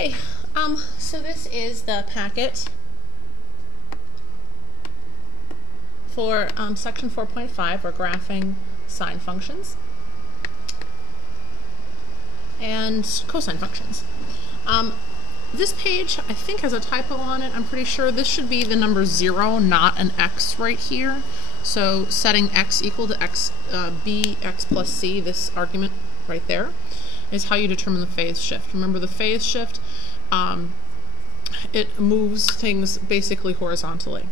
Okay, so this is the packet for section 4.5, or graphing sine functions and cosine functions. This page, I think, has a typo on it. I'm pretty sure this should be the number 0, not an x right here. So setting x equal to x, bx plus c, this argument right there, is how you determine the phase shift. Remember, the phase shift, it moves things basically horizontally.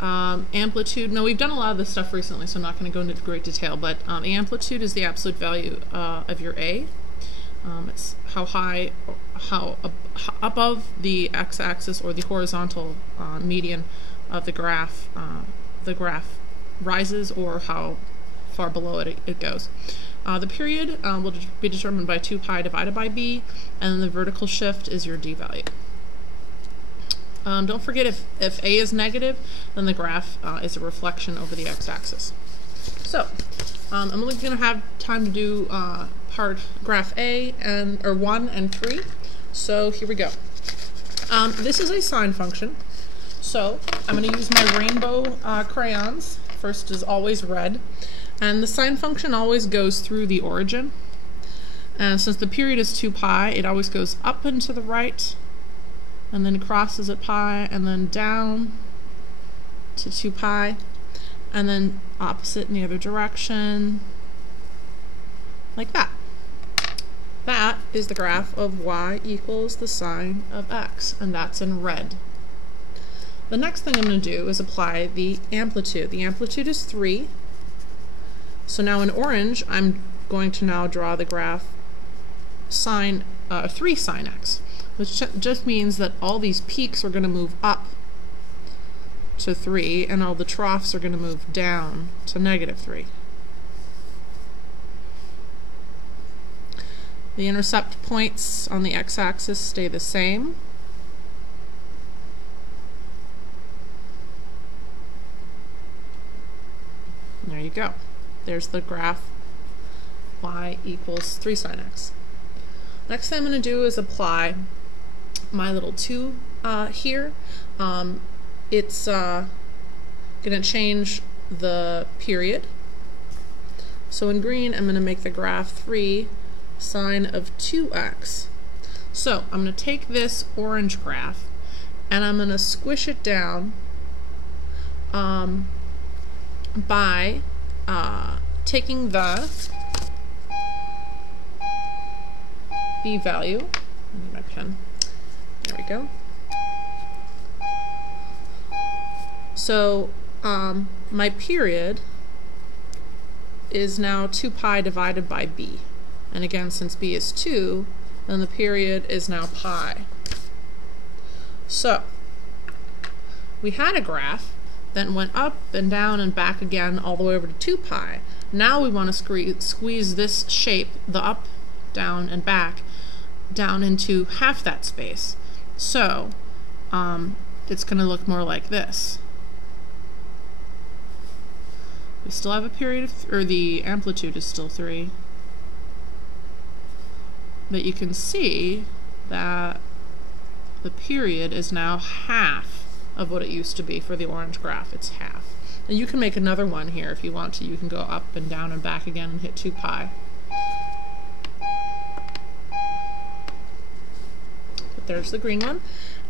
Amplitude, no, we've done a lot of this stuff recently, so I'm not going to go into great detail, but the amplitude is the absolute value of your A. It's how high, above the x-axis or the horizontal median of the graph rises, or how far below it goes. The period will be determined by 2 pi divided by b, and then the vertical shift is your d value. Don't forget, if a is negative, then the graph is a reflection over the x-axis. So I'm only going to have time to do part graph A or 1 and 3. So here we go. This is a sine function. So I'm going to use my rainbow crayons. First is always red. And the sine function always goes through the origin. And since the period is 2 pi, it always goes up and to the right, and then crosses at pi, and then down to 2 pi, and then opposite in the other direction, like that. That is the graph of y equals the sine of x, and that's in red. The next thing I'm going to do is apply the amplitude. The amplitude is 3. So now in orange, I'm going to now draw the graph 3 sine x, which just means that all these peaks are going to move up to 3, and all the troughs are going to move down to -3. The intercept points on the x-axis stay the same. There you go. There's the graph y equals 3 sine x. Next thing I'm going to do is apply my little 2 here. It's going to change the period. So in green, I'm going to make the graph 3 sine of 2x. So I'm going to take this orange graph and I'm going to squish it down by taking the b value. I need my pen. There we go. So my period is now 2 pi divided by b. And again, since b is 2, then the period is now pi. So we had a graph that went up and down and back again all the way over to 2 pi. Now we want to squeeze this shape, the up, down, and back, down into half that space. So it's going to look more like this. We still have a period of, or the amplitude is still 3. But you can see that the period is now half of what it used to be for the orange graph. It's half. And you can make another one here if you want to. You can go up and down and back again and hit 2 pi. But there's the green one.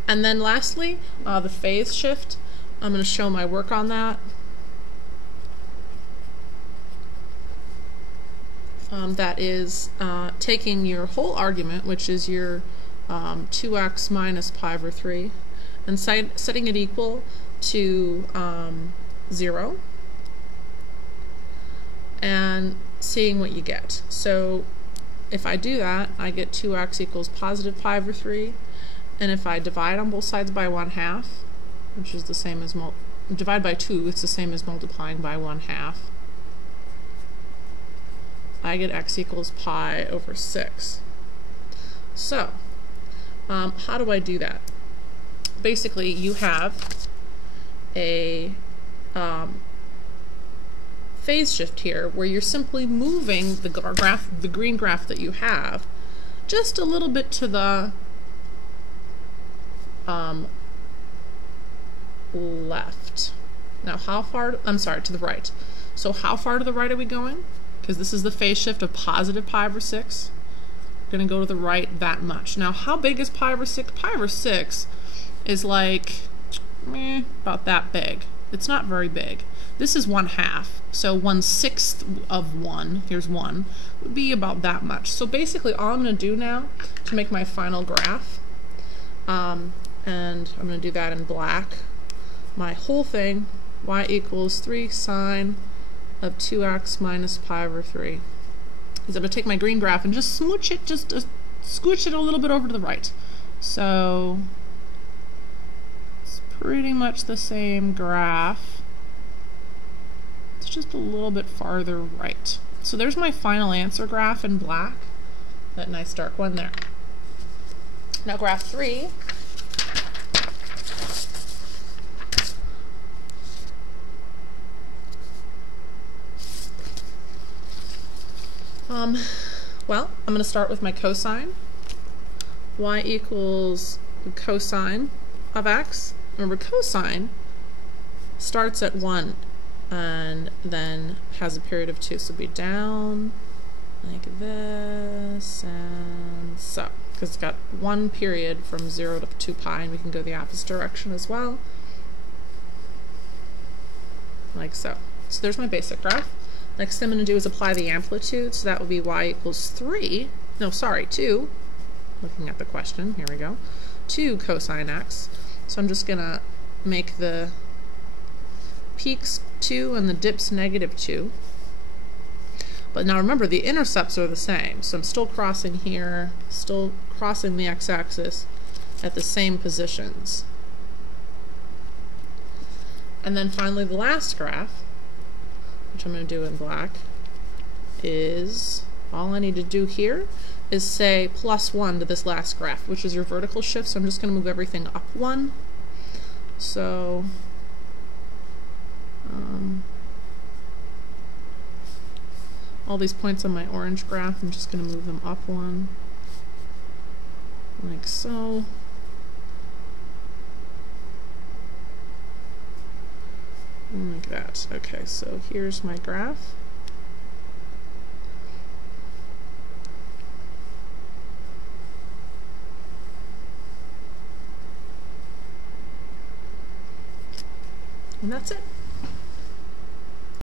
And then lastly, the phase shift. I'm going to show my work on that. That is taking your whole argument, which is your 2x minus pi over 3, and setting it equal to 0, and seeing what you get. So if I do that, I get 2x equals positive pi over 3, and if I divide on both sides by 1/2, which is the same as divide by 2, it's the same as multiplying by 1/2. I get x equals pi over 6. So how do I do that? Basically, you have a phase shift here where you're simply moving the green graph that you have just a little bit to the left. Now how far, I'm sorry, to the right. So how far to the right are we going? Because this is the phase shift of positive pi over 6. We're going to go to the right that much. Now how big is pi over 6? Pi over 6 is like about that big. It's not very big. This is 1/2. So 1/6 of 1, here's 1, would be about that much. So basically all I'm going to do now to make my final graph, and I'm going to do that in black, my whole thing, y equals 3 sine of 2x minus pi over 3. Is I'm going to take my green graph and just smooch it, just scooch it a little bit over to the right. So it's pretty much the same graph. It's just a little bit farther right. So there's my final answer graph in black, that nice dark one there. Now graph 3. Well, I'm going to start with my cosine. Y equals the cosine of x. Remember, cosine starts at 1 and then has a period of 2. So it'll be down like this and so. Because it's got 1 period from 0 to 2 pi, and we can go the opposite direction as well. Like so. So there's my basic graph. Next thing I'm going to do is apply the amplitude, so that would be y equals 2, looking at the question, here we go, 2 cosine x. So I'm just going to make the peaks 2 and the dips -2. But now remember, the intercepts are the same, so I'm still crossing here, still crossing the x-axis at the same positions. And then finally the last graph, which I'm going to do in black, is all I need to do here is say +1 to this last graph, which is your vertical shift. So I'm just going to move everything up 1. So all these points on my orange graph, I'm just going to move them up 1, like so. Like that. Okay, so here's my graph. And that's it.